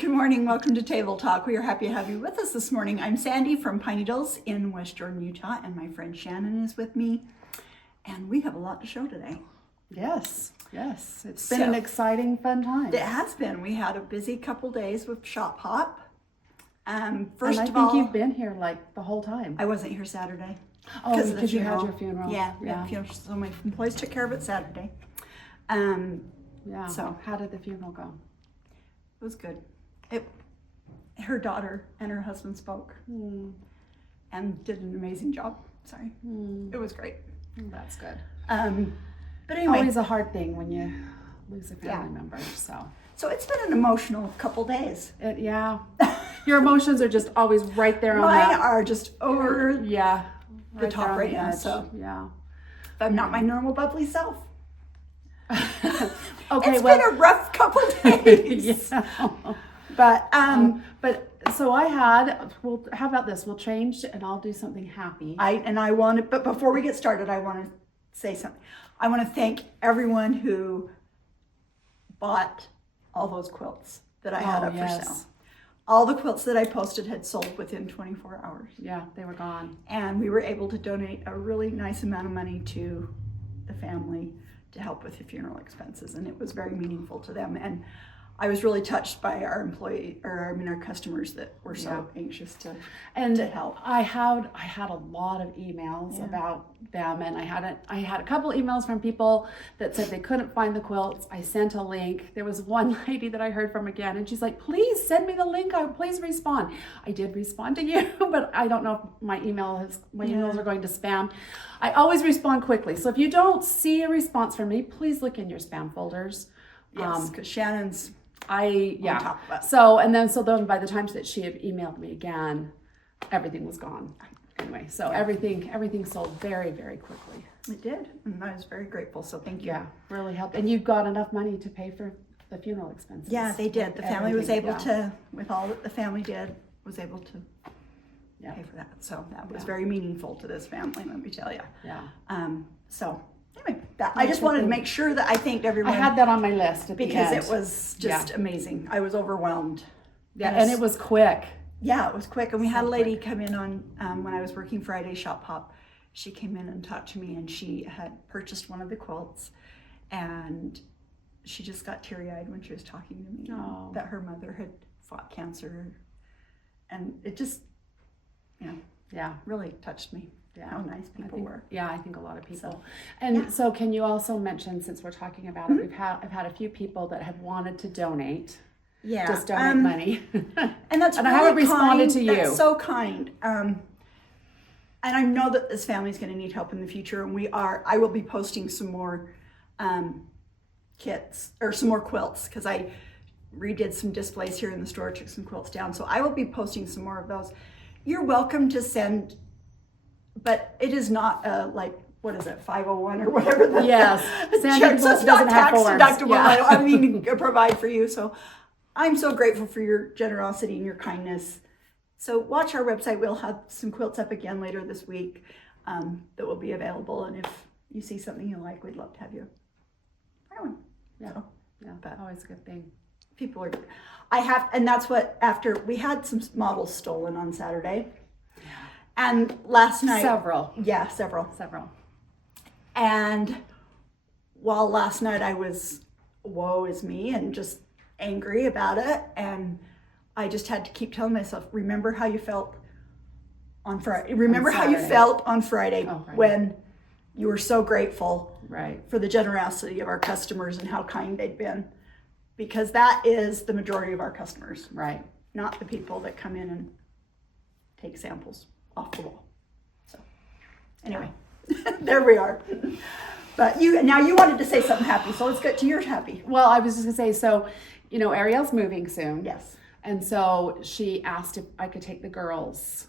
Good morning, welcome to Table Talk. We are happy to have you with us this morning. I'm Sandy from Piney Hills in West Jordan, Utah, and my friend Shannon is with me. And we have a lot to show today. Yes. It's been an exciting, fun time. It has been. We had a busy couple days with Shop Hop. First of all, I think you've been here like the whole time. I wasn't here Saturday. Oh, because you had your funeral. Yeah. So my employees took care of it Saturday. So how did the funeral go? It was good. Her daughter and her husband spoke and did an amazing job. Sorry. It was great. That's good. But anyway. Always a hard thing when you lose a family member. So it's been an emotional couple days. Your emotions are just always right there on Mine are just over the top right now. So I'm not my normal bubbly self. It's been a rough couple days. But so how about this? We'll change and I'll do something happy. But before we get started, I want to say something. I want to thank everyone who bought all those quilts that I had up for sale. All the quilts that I posted had sold within 24 hours. Yeah, they were gone. And we were able to donate a really nice amount of money to the family to help with the funeral expenses, and it was very meaningful to them. And I was really touched by our our customers that were so anxious to help. I had a lot of emails about them, and I had a couple emails from people that said they couldn't find the quilts. I sent a link. There was one lady that I heard from again, and she's like, "Please send me the link. Please respond." I did respond to you, but I don't know if my emails are going to spam. I always respond quickly, so if you don't see a response from me, please look in your spam folders. Yes, because Shannon's. On top of it. So then by the time that she had emailed me again, everything was gone. Anyway, so everything sold very, very quickly. It did, and I was very grateful. So thank you. Yeah, really helped. And you got enough money to pay for the funeral expenses. Yeah, they did. The family was able to, with all that the family did, was able to pay for that. So that was very meaningful to this family. Let me tell you. Yeah. So. Anyway, I just wanted to make sure that I thanked everyone. I had that on my list at the end. Because it was just amazing. I was overwhelmed. Yeah, and it was quick. Yeah, it was quick. And we had a lady come in on, when I was working Friday Shop Hop, she came in and talked to me, and she had purchased one of the quilts, and she just got teary-eyed when she was talking to me that her mother had fought cancer. And it just, really touched me. How nice people were. Yeah, I think a lot of people. So can you also mention, since we're talking about it, I've had a few people that have wanted to donate. Yeah. Just donate money. And that's and really I haven't responded to you. That's so kind. And I know that this family is going to need help in the future, and I will be posting some more kits or some more quilts, because I redid some displays here in the store, took some quilts down. So I will be posting some more of those. You're welcome to send. But it is not what is it, 501 or whatever. Sandy so it's not tax deductible. Yeah. Provide for you. So I'm so grateful for your generosity and your kindness. So watch our website. We'll have some quilts up again later this week that will be available. And if you see something you like, we'd love to have you buy one. But always a good thing. People are, and that's what, after we had some models stolen on Saturday. And last night... Several. Yeah, several. And while last night I was, woe is me, and just angry about it, and I just had to keep telling myself, remember how you felt on Friday. Remember how you felt on Friday when you were so grateful for the generosity of our customers and how kind they'd been. Because that is the majority of our customers. Right. Not the people that come in and take samples off the wall. So anyway, there we are. But you wanted to say something happy, so let's get to your happy. Well, I was just gonna say, so Ariel's moving soon. Yes. And so she asked if I could take the girls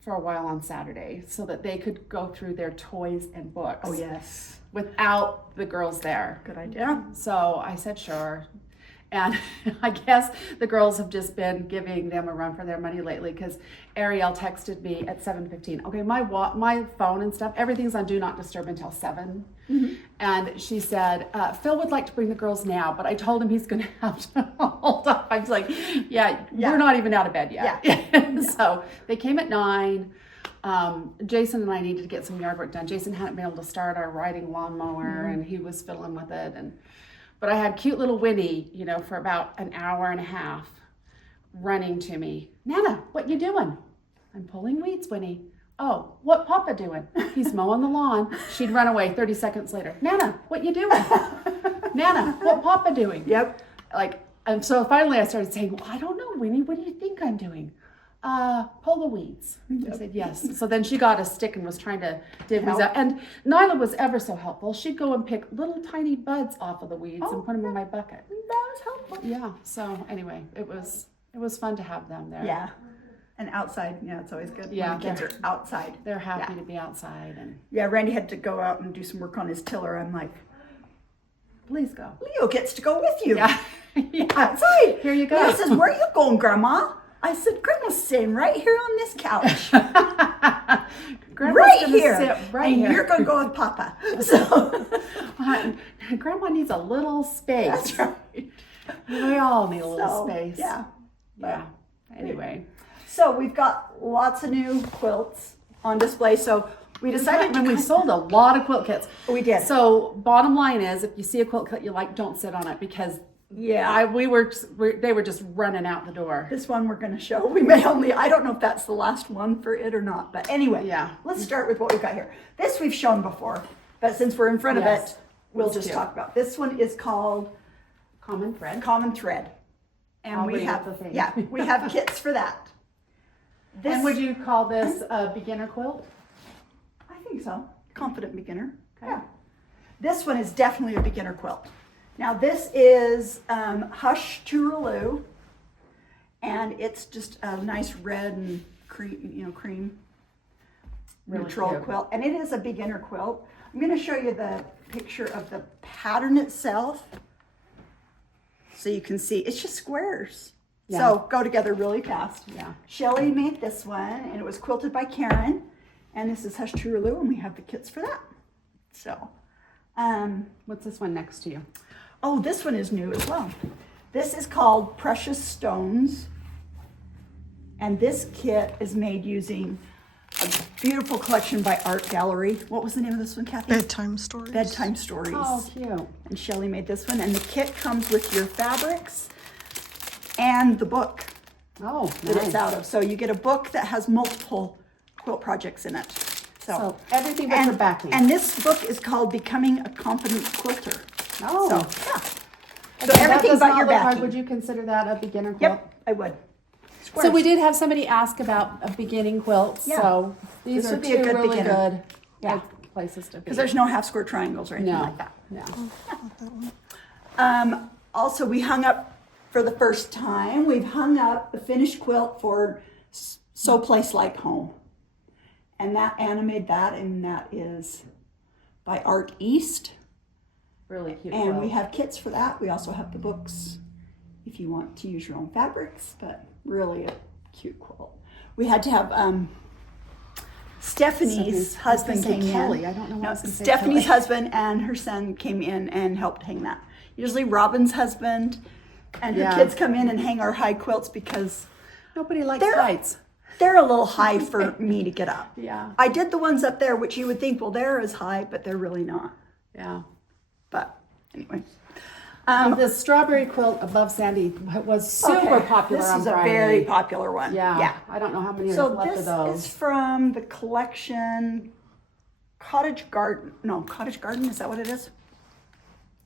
for a while on Saturday so that they could go through their toys and books. Oh yes. Without the girls there. Good idea. So I said sure. And I guess the girls have just been giving them a run for their money lately because Ariel texted me at 7:15. Okay, my phone and stuff, everything's on Do Not Disturb until 7. Mm-hmm. And she said, Phil would like to bring the girls now, but I told him he's going to have to hold up. I was like, yeah, we're not even out of bed yet. Yeah. So they came at 9. Jason and I needed to get some yard work done. Jason hadn't been able to start our riding lawnmower, and he was fiddling with it. But I had cute little Winnie, for about an hour and a half running to me. Nana, what you doing? I'm pulling weeds, Winnie. Oh, what Papa doing? He's mowing the lawn. She'd run away 30 seconds later. Nana, what you doing? Nana, what Papa doing? Yep. And so finally I started saying, well, I don't know, Winnie, what do you think I'm doing? Pull the weeds. I said, yes. So then she got a stick and was trying to dig weeds out. And Nyla was ever so helpful. She'd go and pick little tiny buds off of the weeds and put them in my bucket. That was helpful. Yeah. So anyway, it was fun to have them there. Yeah. And outside, it's always good when Yeah, the kids are outside. They're happy to be outside. And Yeah, Randy had to go out and do some work on his tiller. I'm like, please go. Leo gets to go with you. Yeah. Yeah. Outside. Here you go. Leo says, where are you going, Grandma? I said, Grandma's sitting right here on this couch. Grandma's right gonna here. Sit right and here. you're going to go with Papa. So Grandma needs a little space. That's right. We all need a little space. Yeah. Yeah. Anyway. So we've got lots of new quilts on display. So we decided And we sold a lot of quilt kits. We did. So bottom line is, if you see a quilt kit you like, don't sit on it because they were just running out the door. This one we're going to show. We may I don't know if that's the last one for it or not. But anyway, let's start with what we've got here. This we've shown before, but since we're in front of it, we'll just talk about. This one is called Common Thread. Common Thread. And we have kits for that. And would you call this a beginner quilt? I think so. Confident beginner. Okay. Yeah. This one is definitely a beginner quilt. Now this is Hush Turloo, and it's just a nice red and cream Really neutral cute. quilt, and it is a beginner quilt. I'm going to show you the picture of the pattern itself, so you can see it's just squares. Yeah. So go together really fast. Yeah. Shelley made this one, and it was quilted by Karen, and this is Hush Turloo, and we have the kits for that. So, What's this one next to you? oh, this one is new as well. This is called Precious Stones, and this kit is made using a beautiful collection by Art Gallery. What was the name of this one, Kathy? Bedtime stories. Bedtime Stories. Oh, cute. And Shelley made this one, and the kit comes with your fabrics and the book Oh, that nice. it's out of. So you get a book that has multiple quilt projects in it. So everything but your backing. And this book is called Becoming a Confident Quilter. Oh. So, yeah. So So everything but your backing. backing. Would you consider that a beginner quilt? Yep, I would. So we did have somebody ask about a beginning quilt. Yeah. So these This are would be a two good really beginner. good Yeah. places to be. Because there's no half square triangles or anything no, like that. no. Also, we hung up for the first time, we've hung up the finished quilt for So Place Like Home. And that Anna made that, and that is by Art East. Really cute And quilt. we have kits for that. We also have the books if you want to use your own fabrics, but really a cute quilt. We had to have Stephanie's husband came Kelly. in. I don't know what I was gonna say, Stephanie's Kelly. husband and her son came in and helped hang that. Usually Robin's husband and her Yeah. kids come in and hang our high quilts because Nobody likes They're- heights. they're a little high for me to get up. Yeah. I did the ones up there, which you would think, well, they're as high, but they're really not. Yeah. But anyway. The strawberry quilt above Sandy was super Okay, popular This on is a Friday. very popular one. Yeah. I don't know how many So are left this of those. is from the collection Cottage Garden. No, Cottage Garden, is that what it is?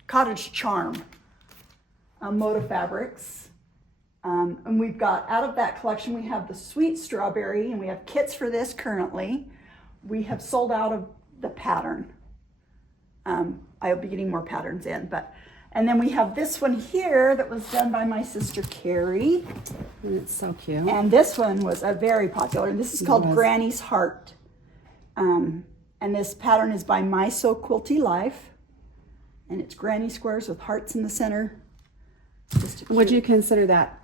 Cottage Charm. Moda Fabrics. And we've got, out of that collection, we have the Sweet Strawberry, and we have kits for this currently. We have sold out of the pattern. I'll be getting more patterns in, and then we have this one here that was done by my sister Carrie. It's so cute. And this one was a very popular. This is called Yes. Granny's Heart. And this pattern is by My So Quilty Life. And it's granny squares with hearts in the center. Just a Would cute- you consider that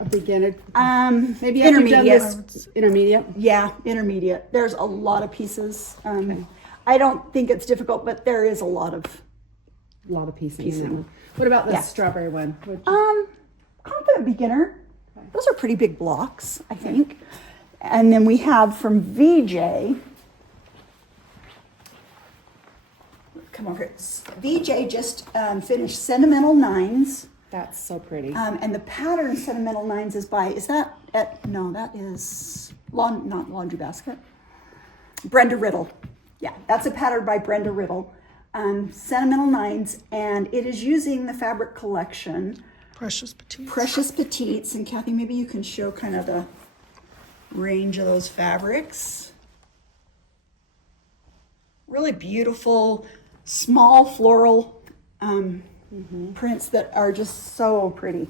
a beginner? Maybe intermediate. Intermediate. Yeah, intermediate. There's a lot of pieces. I don't think it's difficult, but there is a lot of. A lot of pieces. In that one. What about the Yeah. strawberry one? Would you- Confident beginner. Those are pretty big blocks, I think. And then we have from VJ. Come over here. VJ just finished Sentimental Nines. That's so pretty. And the pattern Sentimental Nines is by, is that no, that is not Laundry Basket. Brenda Riddle. Yeah, that's a pattern by Brenda Riddle. Sentimental Nines, and it is using the fabric collection. Precious Petite. Precious Petites. And Kathy, maybe you can show kind of the range of those fabrics. Really beautiful, small floral prints that are just so pretty.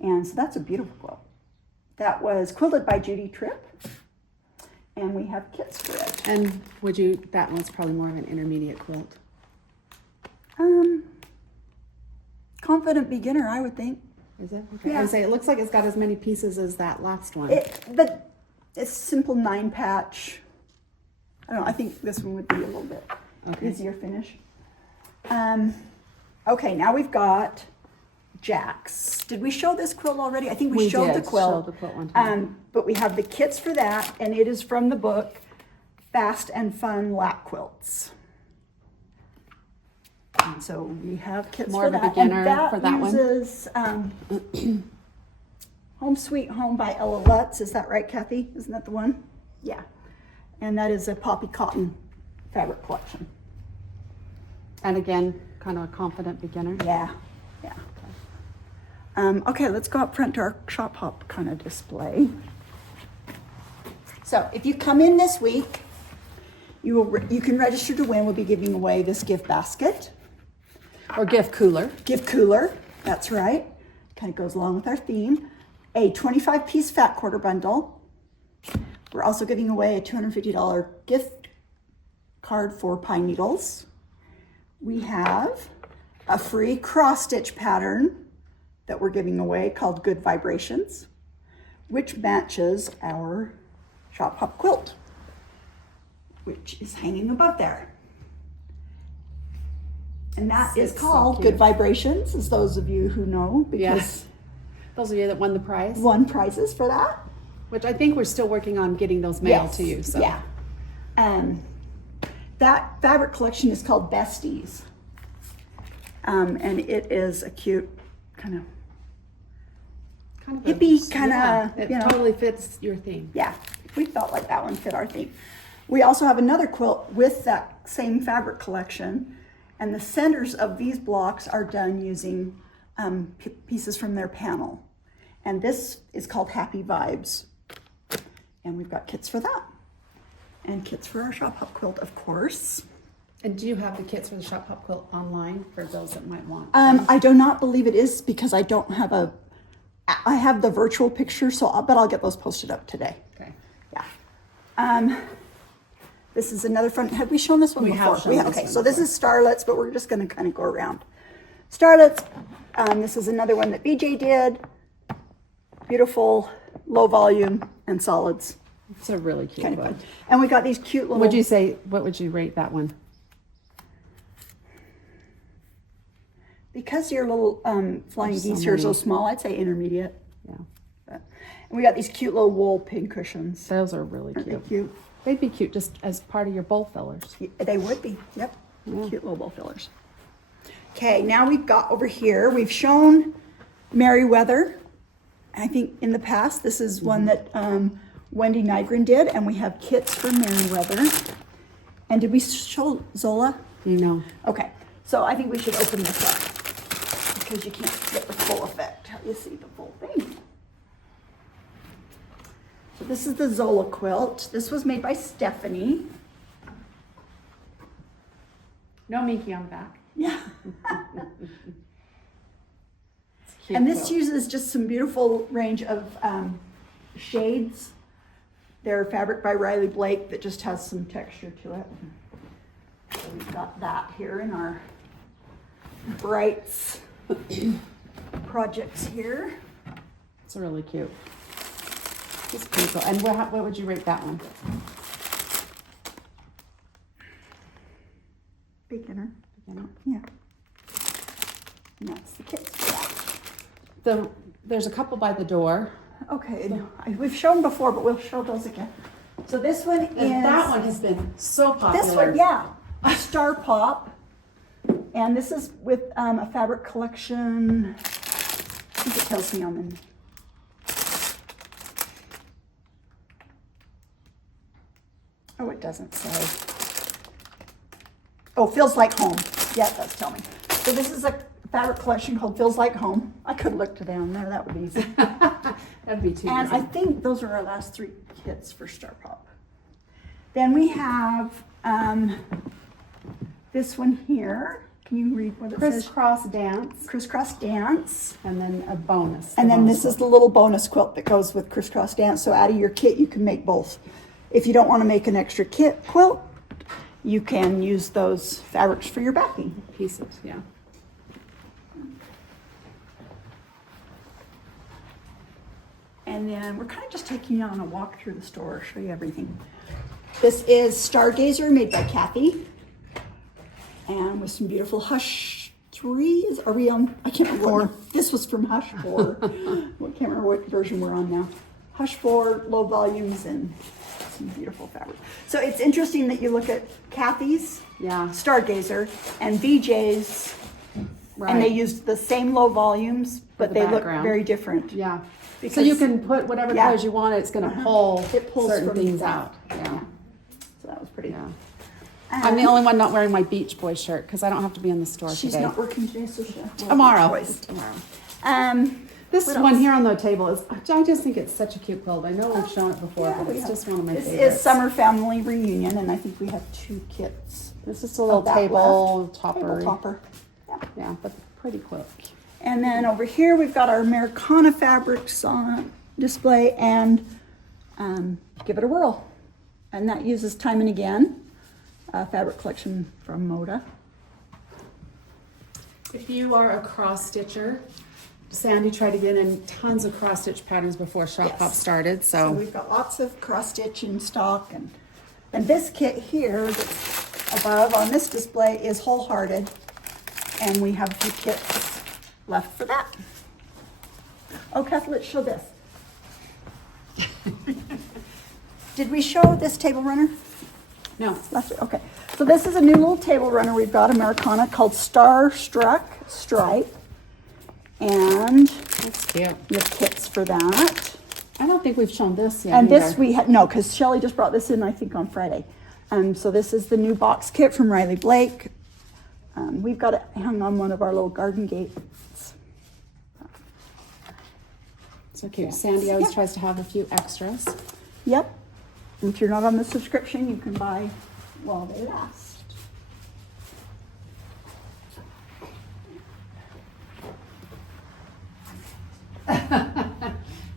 And so that's a beautiful quilt. That was quilted by Judy Tripp. And we have kits for it. And that one's probably more of an intermediate quilt. Confident beginner, I would think. Is it? Okay. Yeah. I would say it looks like it's got as many pieces as that last one. But it's simple 9-patch. I don't know, I think this one would be a little bit easier finish. Okay, now we've got Jack's. Did we show this quilt already? I think we showed did the quilt. show the quilt one time. But we have the kits for that, and it is from the book Fast and Fun Lap Quilts. And so we have kits More for of a that. beginner And that for that one? uses Home Sweet Home by Ella Lutz. Is that right, Kathy? Isn't that the one? Yeah. And that is a poppy cotton fabric collection. And again, kind of a confident beginner. Yeah, yeah. Okay, let's go up front to our shop hop kind of display. So if you come in this week, you can register to win. We'll be giving away this gift basket. Or gift cooler. Gift cooler, that's right. Kind of goes along with our theme. A 25-piece fat quarter bundle. We're also giving away a $250 gift card for pine needles. We have a free cross-stitch pattern that we're giving away called Good Vibrations, which matches our shop hop quilt, which is hanging above there. And that is It's so called cute. Good Vibrations, as those of you who know, because Yes. Those of you that won the prize, won prizes for that. which I think we're still working on getting those mailed to you. So Yeah. That fabric collection is called Besties. And it is a cute kind of, kind of hippie kinda, yeah, it you know. totally fits your theme. yeah, we felt like that one fit our theme. We also have another quilt with that same fabric collection. And the centers of these blocks are done using pieces from their panel. And this is called Happy Vibes. And we've got kits for that. And kits for our shop hop quilt, of course. And do you have the kits for the shop hop quilt online for those that might want? I do not believe it is because I don't have I have the virtual picture, but I'll get those posted up today. Okay. Yeah. This is another front. Have we shown this one We before? have shown this Okay, one so this is Starlets, but we're just going to kind of go around. Starlets. This is another one that BJ did. Beautiful, low volume, and solids. It's a really cute Kind of one. fun. And we got these cute little. What would you rate that one? Because your little flying There's so geese here are so many. small, I'd say intermediate. Yeah. And we got these cute little wool pin cushions. Those are really Aren't they cute. cute? They'd be cute just as part of your bowl fillers. They would be, yep. Yeah. Cute little bowl fillers. Okay, now we've got over here, we've shown Merriweather. I think in the past, this is one that Wendy Nygren did, and we have kits for Merriweather. And did we show Zola? You know. Okay, so I think we should open this up because you can't get the full effect. You see the full thing. So this is the Zola quilt. This was made by Stephanie. No Minky on the back. Yeah. Cute And this quilt. uses just some beautiful range of shades. They're fabric by Riley Blake that just has some texture to it. So we've got that here in our brights. projects here. It's really cute. It's pretty cool. And what would you rate that one? Beginner. Beginner. Yeah. And that's the kits for that. There's a couple by the door. Okay, we've shown before, but we'll show those again. So this one is... And that one has been so popular. This one, yeah. Star Pop. And this is with a fabric collection. I think it tells me on them. Oh, it doesn't say. Oh, Feels Like Home. Yeah, it does tell me. So this is a fabric collection called Feels Like Home. I could look down there. That would be easy. That'd be too And easy. I think those are our last 3 kits for Star Pop. Then we have this one here. Can you read what it says? Crisscross Dance. Crisscross Dance. And then a bonus. And then this is the little bonus quilt that goes with Crisscross Dance. So out of your kit, you can make both. If you don't want to make an extra kit quilt, you can use those fabrics for your backing. Pieces, yeah. And then we're kind of just taking you on a walk through the store, show you everything. This is Stargazer made by Kathy. And with some beautiful Hush 3s. Are we on? I can't remember. 4. This was from Hush 4. I can't remember what version we're on now. Hush 4, low volumes, and some beautiful fabric. So it's interesting that you look at Kathy's, Yeah. Stargazer, and VJ's, Right. and they used the same low volumes, but the they look background. very different. Yeah. So Because- you can put whatever Yeah. colors you want. It's going to pull It pulls certain from things that. out. Yeah. So that was pretty. Yeah. And I'm the only one not wearing my Beach Boy shirt because I don't have to be in the store She's today. not working today, so she'll have to Tomorrow. Boys. Tomorrow. This What one else? here on the table is, I just think it's such a cute quilt. I know we've shown it before, Yeah, but we it's have. just one of my This favorites. is Summer Family Reunion, and I think we have 2 kits. This is a little of that table left. topper. Table topper. Yeah. Yeah, but pretty quilt. And then over here we've got our Americana Fabrics on display, and Give It a Whirl. And that uses Time and Again, a fabric collection from Moda. If you are a cross stitcher, Sandy tried to get in tons of cross stitch patterns before Shop Yes. Pop started, So so we've got lots of cross stitch in stock, and this kit here that's above on this display is Wholehearted, and we have a few kits left for that. Oh, Kath, let's show this. Did we show this table runner? no. Last week? Okay. So this is a new little table runner we've got, Americana, called Starstruck Stripe, and That's cute. we have kits for that. I don't think we've shown this yet. And this either. we had, no, because Shelly just brought this in, I think, on Friday. So this is the new box kit from Riley Blake. We've got it hung on one of our little garden gates. So cute. Sandy always Yeah. tries to have a few extras. Yep. And if you're not on the subscription, you can buy while they last.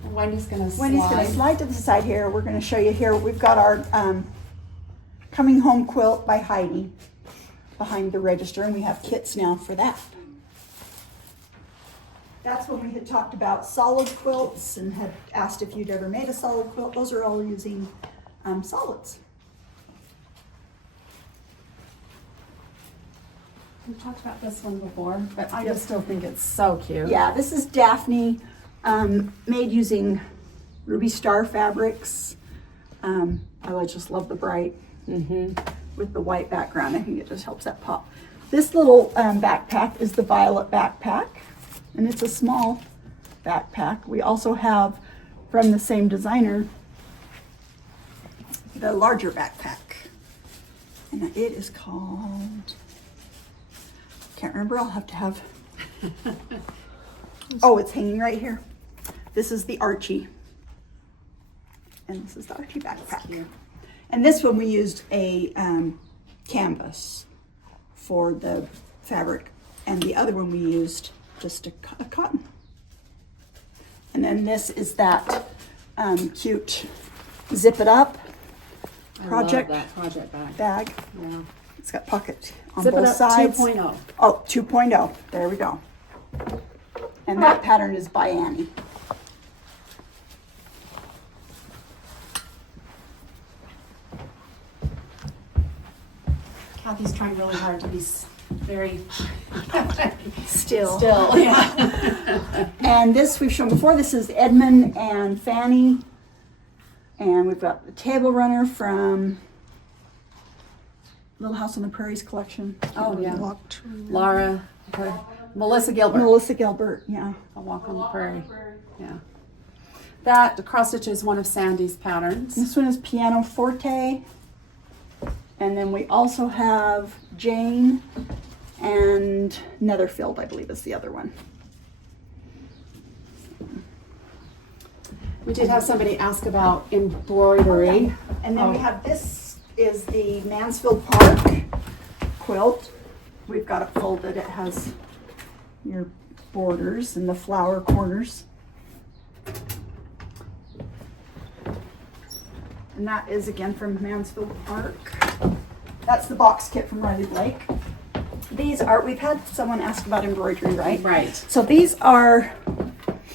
Wendy's gonna slide. Wendy's going to slide to the side here. We're going to show you here. We've got our Coming Home quilt by Heidi behind the register, and we have kits now for that. That's when we had talked about solid quilts and had asked if you'd ever made a solid quilt. Those are all using solids. We've talked about this one before, but I Yep. just still think it's so cute. Yeah, this is Daphne, made using Ruby Star fabrics. I just love the bright with the white background. I think it just helps that pop. This little backpack is the Violet backpack, and it's a small backpack. We also have, from the same designer, the larger backpack. And it is called, can't remember, I'll have to have, oh, it's hanging right here. This is the Archie. And this is the Archie backpack. And this one we used a canvas for the fabric, and the other one we used just a cotton. And then this is that cute zip it up project I love that project bag. bag. Yeah. It's got pockets on Zip It both Up sides. 2.0. Oh, 2.0. There we go. And that pattern is by Annie. Kathy's trying really hard to be very Still. yeah. And this we've shown before. This is Edmund and Fanny. And we've got the table runner from Little House on the Prairie's collection. Oh, yeah. Laura, Melissa Gilbert. Melissa Gilbert, yeah. A Walk on the Prairie. Yeah. That cross stitch is one of Sandy's patterns. This one is Piano Forte. And then we also have Jane and Netherfield, I believe is the other one. We did have somebody ask about embroidery. And then we have this is the Mansfield Park quilt. We've got it folded. It has your borders and the flower corners. And that is again from Mansfield Park. That's the box kit from Riley Blake. These are, we've had someone ask about embroidery, right? Right. So these are,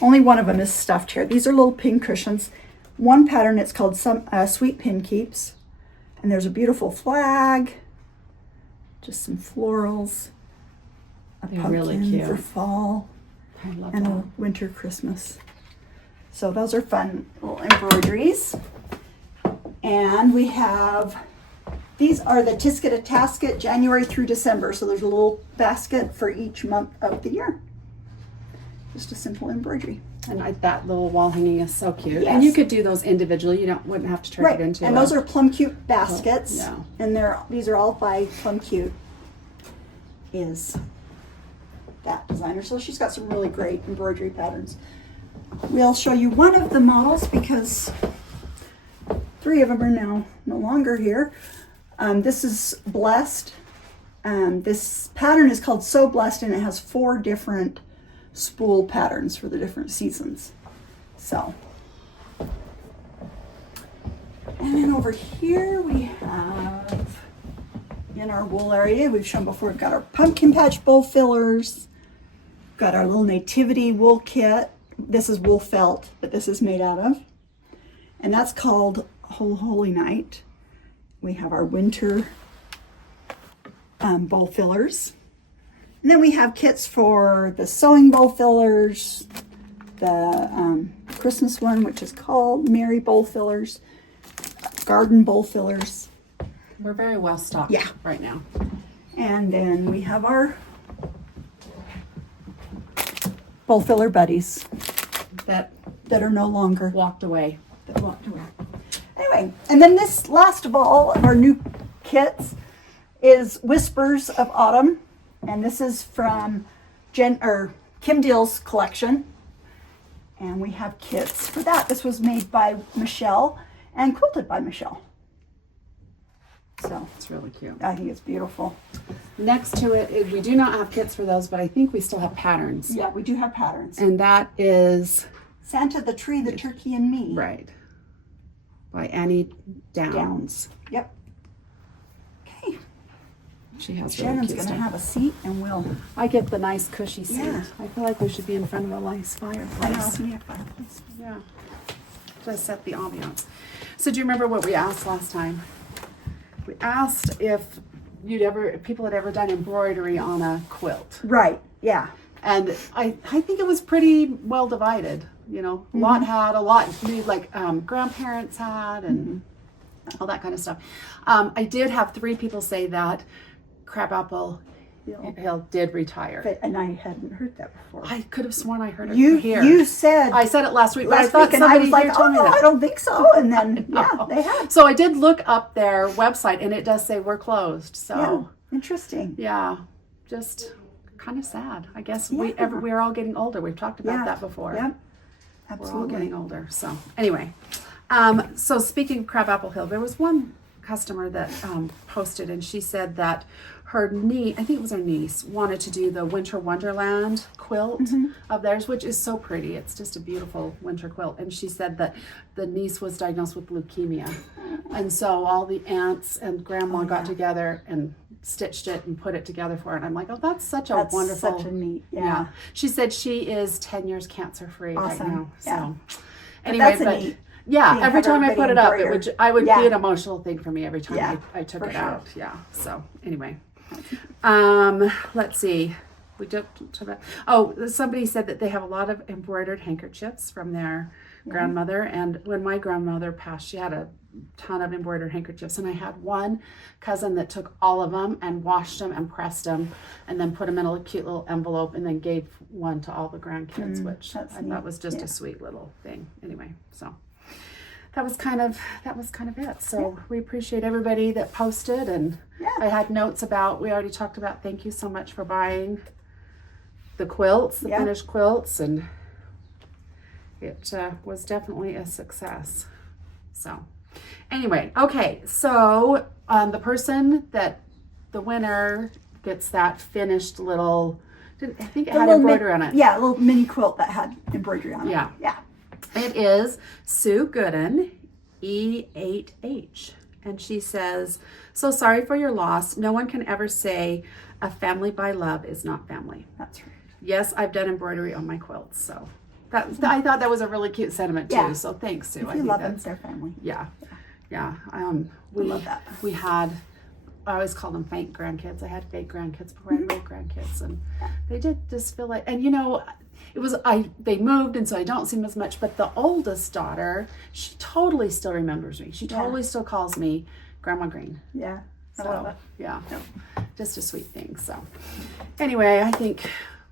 only one of them is stuffed here. These are little pin cushions. One pattern, it's called Sweet Pin Keeps. And there's a beautiful flag, just some florals, a They're pumpkin really cute. for fall, I love and that. a winter Christmas. So those are fun little embroideries. And we have, these are the Tisket a Tasket, January through December. So there's a little basket for each month of the year. Just a simple embroidery. And that little wall hanging is so cute. Yes. And you could do those individually. You wouldn't have to turn Right, it into and those are Plum Cute baskets. yeah. And these are all by Plum Cute is that designer. So she's got some really great embroidery patterns. We'll show you one of the models because 3 of them are now no longer here. This is Blessed. This pattern is called So Blessed, and it has 4 different spool patterns for the different seasons. So, and then over here we have, in our wool area, we've shown before, we've got our pumpkin patch bowl fillers, got our little nativity wool kit. This is wool felt, but this is made out of, and that's called Holy Night. We have our winter bowl fillers. And then we have kits for the sewing bowl fillers, the Christmas one, which is called Merry Bowl Fillers, garden bowl fillers. We're very well stocked Yeah. right now. And then we have our bowl filler buddies That that are no longer walked away. that walked away. Anyway, and then this last of all of our new kits is Whispers of Autumn. And this is from Kim Deal's collection. And we have kits for that. This was made by Michelle and quilted by Michelle. So It's really cute. I think it's beautiful. Next to it, we do not have kits for those, but I think we still have patterns. Yeah, we do have patterns. And that is, Santa, the Tree, the Turkey, and Me. right, by Annie Downs. Yep. Okay. She has really Shannon's cute going to stuff. have a seat and we'll. I get the nice cushy seat. Yeah. I feel like we should be in front of a nice fireplace. Fireplace. Yeah. Just set the ambiance. So do you remember what we asked last time? We asked if people had ever done embroidery on a quilt. Right. Yeah. And I think it was pretty well divided. You know, a lot had, a lot like grandparents had, and all that kind of stuff. I did have 3 people say that Crabapple Hill did retire. And I hadn't heard that before. I could have sworn I heard it You here. you said I said it last week, but I last thought week, and I somebody was like, here oh told me no, that. I don't think so. And then yeah, No. they had. So I did look up their website, and it does say we're closed. Yeah, So interesting. yeah, just kind of sad. I guess Yeah. we're all getting older. We've talked about Yeah. that before. Yeah, We're all absolutely. getting older. So anyway, so speaking of Crabapple Hill, there was one customer that posted, and she said that her niece, I think it was her niece, wanted to do the Winter Wonderland quilt of theirs, which is so pretty. It's just a beautiful winter quilt. And she said that the niece was diagnosed with leukemia. And so all the aunts and grandma got together and stitched it and put it together for her. And I'm like, oh, that's such a That's wonderful. such a neat, Yeah. She said she is 10 years cancer free right Awesome. now. Yeah. So But anyway, that's a but neat yeah, thing, every have time I put it up, everybody I would Yeah. be an emotional thing for me every time Yeah, I took for it sure. out. Yeah. So anyway, let's see. We did. Oh, somebody said that they have a lot of embroidered handkerchiefs from their grandmother, and when my grandmother passed, she had a ton of embroidered handkerchiefs, and I had one cousin that took all of them and washed them and pressed them and then put them in a cute little envelope and then gave one to all the grandkids, which I thought was just a sweet little thing. Anyway, so that was kind of it. So we appreciate everybody that posted, and I had notes about, we already talked about, thank you so much for buying the quilts, the finished quilts, and it was definitely a success. So anyway, okay, so the person that the winner gets that finished little, I think it had embroidery on it. Yeah, a little mini quilt that had embroidery on it. Yeah. Yeah. It is Sue Gooden, E8H. And she says, so sorry for your loss. No one can ever say a family by love is not family. That's right. Yes, I've done embroidery on my quilts. So I thought that was a really cute sentiment too. Yeah. So thanks, Sue. If you love them, their family. Yeah. Yeah. We love that. We had, I always call them fake grandkids. I had fake grandkids before I had real grandkids, and they did just feel like, and you know, they moved, and so I don't see them as much, but the oldest daughter, she totally still remembers me. She totally still calls me Grandma Green. Yeah. I So, love it. yeah, just a sweet thing. So anyway, I think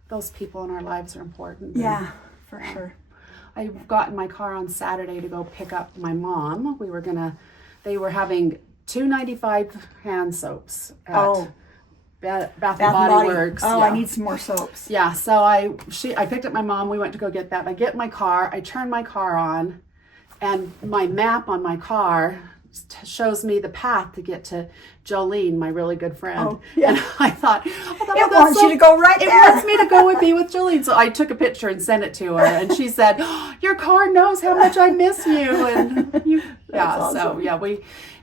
those people in our lives are important. Yeah, for sure. I got in my car on Saturday to go pick up my mom. They were having $2.95 hand soaps at Bath and Body Works. Oh, I need some more soaps. Yeah, so I picked up my mom. We went to go get that. I get in my car. I turn my car on, and my map on my car shows me the path to get to Jolene, my really good friend. Oh, yeah. And I thought It wants you to go right there. It wants me to go and be with Jolene. So I took a picture and sent it to her, and she said, oh, "Your car knows how much I miss you." And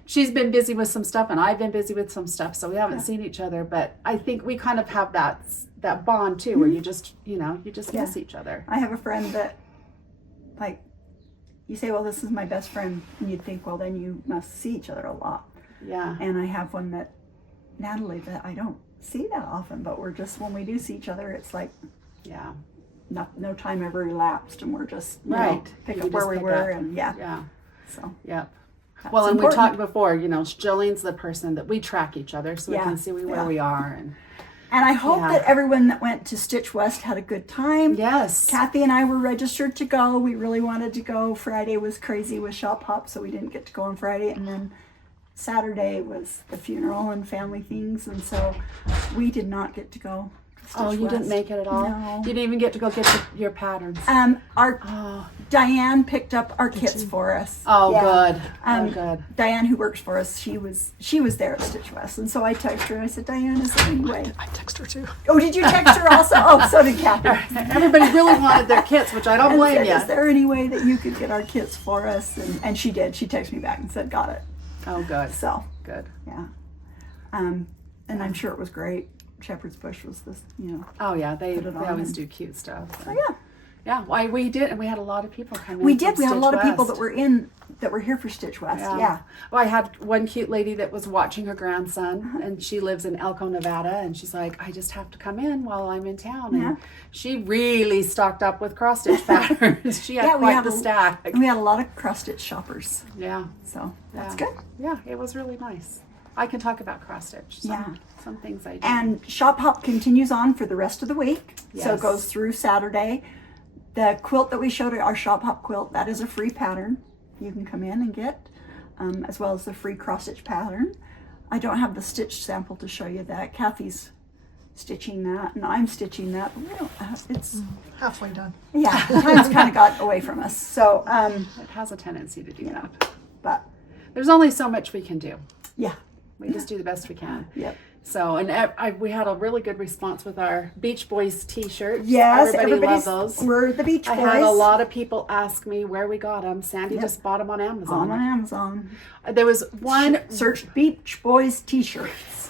she's been busy with some stuff, and I've been busy with some stuff, so we haven't seen each other. But I think we kind of have that bond too, where you just miss each other. I have a friend that, like, you say, well, this is my best friend, and you'd think, well, then you must see each other a lot. Yeah. And I have one that, Natalie, that I don't see that often, but we're just, when we do see each other, it's like, no time ever elapsed, and we're just, pick up where we were, and so. Yeah. Well, and we talked before, Jolene's the person that we track each other, so we can see where we are. And I hope that everyone that went to Stitch West had a good time. Yes. Kathy and I were registered to go. We really wanted to go. Friday was crazy with Shop Hop, so we didn't get to go on Friday. And then Saturday was the funeral and family things, and so we did not get to go. Oh, you didn't make it at all? No. You didn't even get to go get your patterns? Diane picked up our kits for us. Oh, good. Good. Diane, who works for us, she was there at Stitch West, and so I texted her and I said, Diane, is there any way? I text her too. Oh, did you text her also? Oh, so did Kathy. Everybody really wanted their kits, which I don't blame you. Is there any way that you could get our kits for us? And she did. She texted me back and said, got it. Oh, good. So. Good. Yeah. And I'm sure it was great. Shepherd's Bush was this, Oh yeah, they always do cute stuff. So yeah. Yeah, why we did, and we had a lot of people come in. We did. from We had a Stitch lot of people West. that were here for Stitch West. Yeah. Well, I had one cute lady that was watching her grandson, and she lives in Elko, Nevada, and she's like, I just have to come in while I'm in town. And she really stocked up with cross stitch patterns. She had quite the stack. We had a lot of cross stitch shoppers. Yeah. So that's good. Yeah, it was really nice. I can talk about cross stitch. Some things I do. And Shop Hop continues on for the rest of the week. Yes. So it goes through Saturday. The quilt that we showed, our Shop Hop quilt, that is a free pattern. You can come in and get, as well as the free cross stitch pattern. I don't have the stitch sample to show you that. Kathy's stitching that, and I'm stitching that. But we don't. It's halfway done. Yeah, the time's kind of got away from us. So it has a tendency to do that. But there's only so much we can do. Yeah. We just do the best we can. Yep. So, and we had a really good response with our Beach Boys t-shirts. Yes, Everybody loved those. We're the Beach Boys. I had a lot of people ask me where we got them. Sandy just bought them on Amazon. On Amazon. There was one... Searched Beach Boys t-shirts.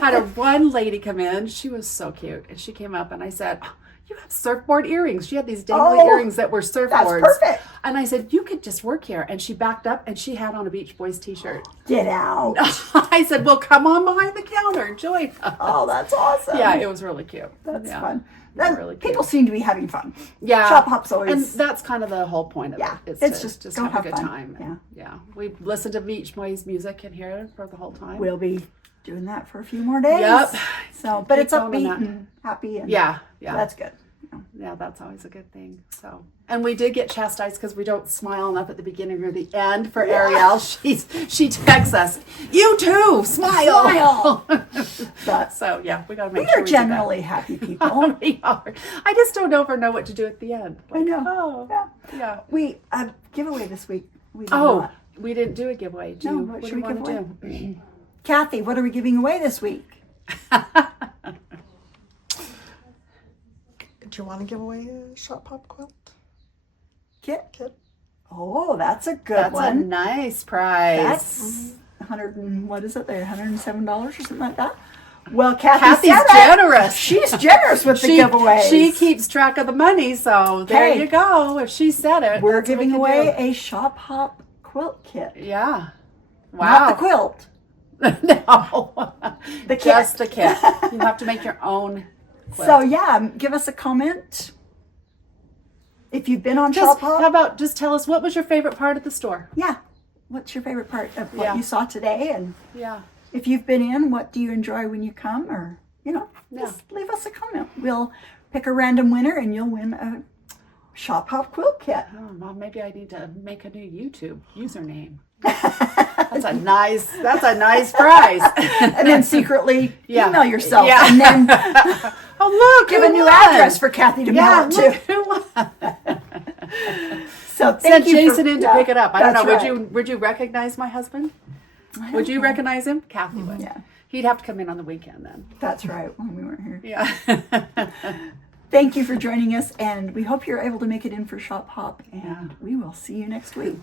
Had one lady come in. She was so cute. And she came up and I said, "Oh, you have surfboard earrings." She had these dangly earrings that were surfboards. That's perfect. And I said, "You could just work here." And she backed up and she had on a Beach Boys t-shirt. Get out. I said, "Well, come on behind the counter and join us." Oh, that's awesome. Yeah, it was really cute. That's yeah, fun. Really cute. People seem to be having fun. Yeah. Shop Hop's always... And that's kind of the whole point of it. It's just go have a good fun. time. Yeah. Yeah. We listened to Beach Boys music in here for the whole time. We'll be doing that for a few more days. Yep. So, but Keep it's going upbeat on that. and happy. And Yeah. That's good. Yeah, that's always a good thing. So, and we did get chastised because we don't smile enough at the beginning or the end for Ariel. She texts us, "You too, smile." So yeah, we got to make sure we are generally happy people. We are. I just don't ever know what to do at the end. I know. Oh, yeah. We giveaway this week. We did Oh, not. we didn't do a giveaway. What should we give away? Do? Kathy, what are we giving away this week? Do you want to give away a Shop Hop quilt? Kit? Kit? Oh, that's a good That's one. a nice prize. That's what is it? They're $107 or something like that. Well, Kathy's generous. She's generous with the giveaways. She keeps track of the money, so there you go. If she said it, we're that's what giving we away can a Shop Hop quilt kit. do. Yeah. Not the Wow. quilt. No. The kit. Just a kit. You have to make your own quilt. So yeah, give us a comment if you've been on Shop Hop. How about just tell us what was your favorite part of the store? Yeah. What's your favorite part of what Yeah. you saw today? And Yeah. if you've been in, what do you enjoy when you come? Or, just leave us a comment. We'll pick a random winner and you'll win a Shop Hop quilt kit. Oh, well, maybe I need to make a new YouTube username. That's a nice prize. And then secretly email yourself. Yeah. And then Oh, look, give who a new won? address for Kathy to mail it look to. who won. So thank Send you Jason in to pick it up. I don't know. that's Would you recognize my husband? Would you recognize him? Kathy would. Yeah. He'd have to come in on the weekend then. That's right, when we weren't here. Yeah. Thank you for joining us, and we hope you're able to make it in for Shop Hop, and we will see you next week.